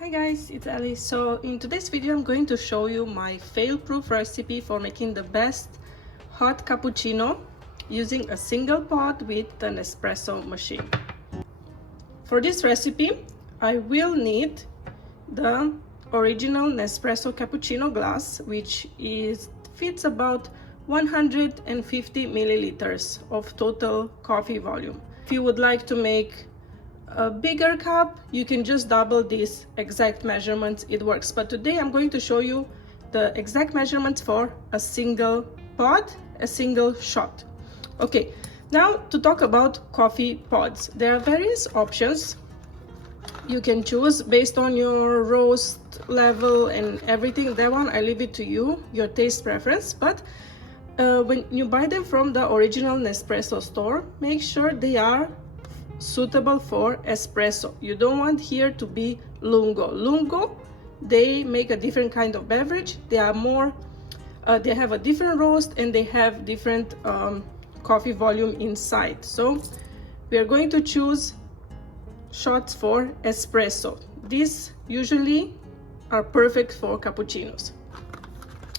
Hi guys, it's Ali. So in today's video I'm going to show you my fail-proof recipe for making the best hot cappuccino using a single pot with an espresso machine. For this recipe I will need the original Nespresso cappuccino glass, which fits about 150 milliliters of total coffee volume. If you would like to make a bigger cup, you can just double these exact measurements, it works. But today I'm going to show you the exact measurements for a single pot, a single shot. Okay, now to talk about coffee pods. There are various options you can choose based on your roast level and everything. That one I leave it to you, your taste preference. But when you buy them from the original Nespresso store, make sure they are suitable for espresso. You don't want here to be lungo. Lungo, they make a different kind of beverage. They are more, they have a different roast and they have different coffee volume inside. So we are going to choose shots for espresso. These usually are perfect for cappuccinos.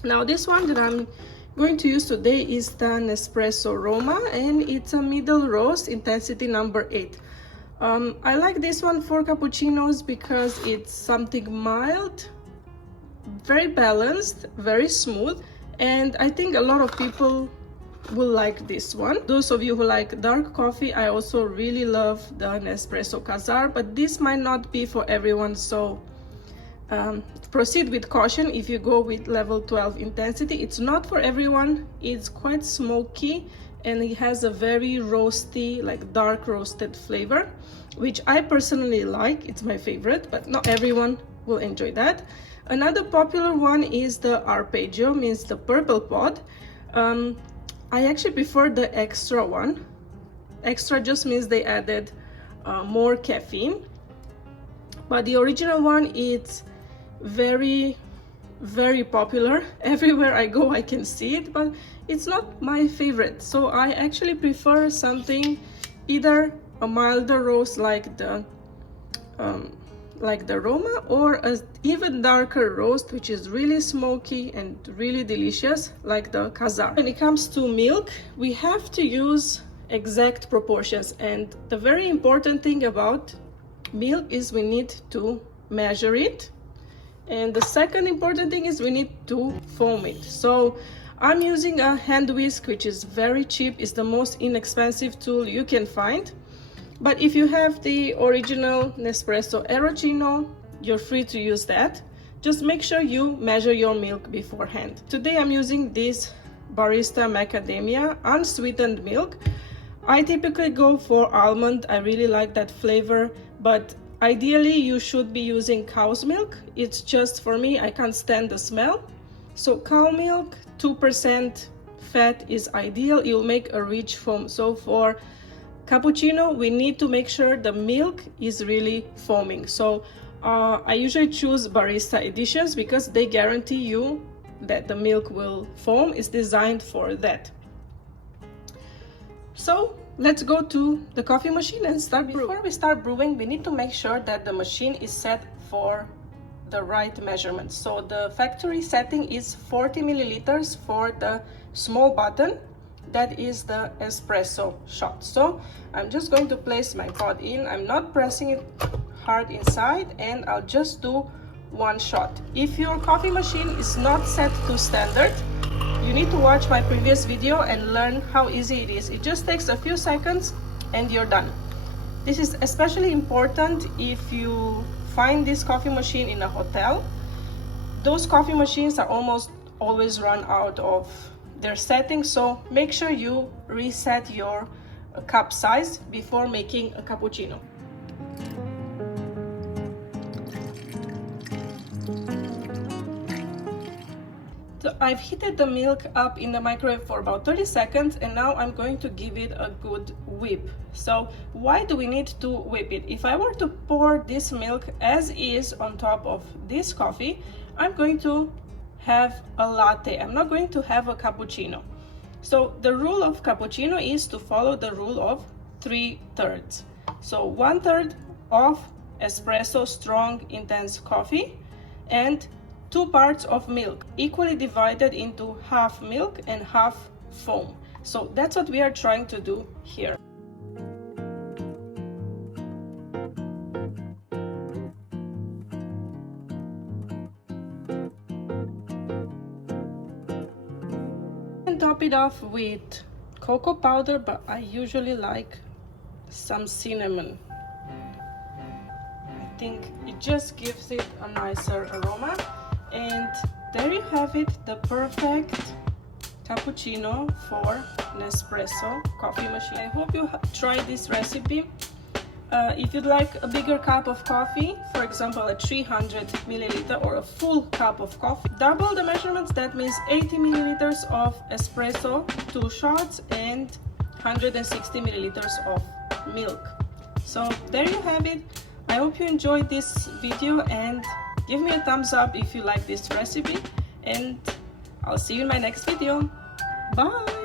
Now this one that I'm going to use today is the Nespresso Roma, and it's a middle roast, intensity number 8. I like this one for cappuccinos because it's something mild, very balanced, very smooth, and I think a lot of people will like this one. Those of you who like dark coffee, I also really love the Nespresso Kazaar, but this might not be for everyone, so proceed with caution if you go with level 12 intensity. It's not for everyone. It's quite smoky and it has a very roasty, like dark roasted flavor, which I personally like. It's my favorite, but not everyone will enjoy that. Another popular one is the Arpeggio, means the purple pod. I actually prefer the extra one. Extra just means they added more caffeine, but the original one, it's very popular. Everywhere I go I can see it, but it's not my favorite. So I actually prefer something, either a milder roast like the Roma, or an even darker roast which is really smoky and really delicious like the Kazaar. When it comes to milk, we have to use exact proportions, and the very important thing about milk is we need to measure it. And the second important thing is we need to foam it. So I'm using a hand whisk, which is very cheap. It's the most inexpensive tool you can find. But if you have the original Nespresso Original, you're free to use that. Just make sure you measure your milk beforehand. Today I'm using this Barista Macadamia unsweetened milk. I typically go for almond. I really like that flavor, but ideally you should be using cow's milk. It's just, for me, I can't stand the smell. So cow milk, 2% fat is ideal. It will make a rich foam. So for cappuccino, we need to make sure the milk is really foaming. So I usually choose barista editions because they guarantee you that the milk will foam. It's designed for that. So let's go to the coffee machine and start brewing. Before we start brewing, we need to make sure that the machine is set for the right measurements. So the factory setting is 40 milliliters for the small button. That is the espresso shot. So I'm just going to place my pod in. I'm not pressing it hard inside, and I'll just do one shot. If your coffee machine is not set to standard, you need to watch my previous video and learn how easy it is. It just takes a few seconds and you're done. This is especially important if you find this coffee machine in a hotel. Those coffee machines are almost always run out of their settings, so make sure you reset your cup size before making a cappuccino. So I've heated the milk up in the microwave for about 30 seconds, and now I'm going to give it a good whip. So why do we need to whip it? If I were to pour this milk as is on top of this coffee, I'm going to have a latte. I'm not going to have a cappuccino. So the rule of cappuccino is to follow the rule of 3/3. So 1/3 of espresso strong intense coffee, and 2 parts of milk, equally divided into half milk and half foam. So that's what we are trying to do here. And top it off with cocoa powder, but I usually like some cinnamon. I think it just gives it a nicer aroma. And there you have it, the perfect cappuccino for Nespresso coffee machine. I hope you try this recipe. If you'd like a bigger cup of coffee, for example a 300 milliliter or a full cup of coffee, double the measurements. That means 80 milliliters of espresso, 2 shots, and 160 milliliters of milk. So there you have it. I hope you enjoyed this video, and give me a thumbs up if you like this recipe, and I'll see you in my next video. Bye!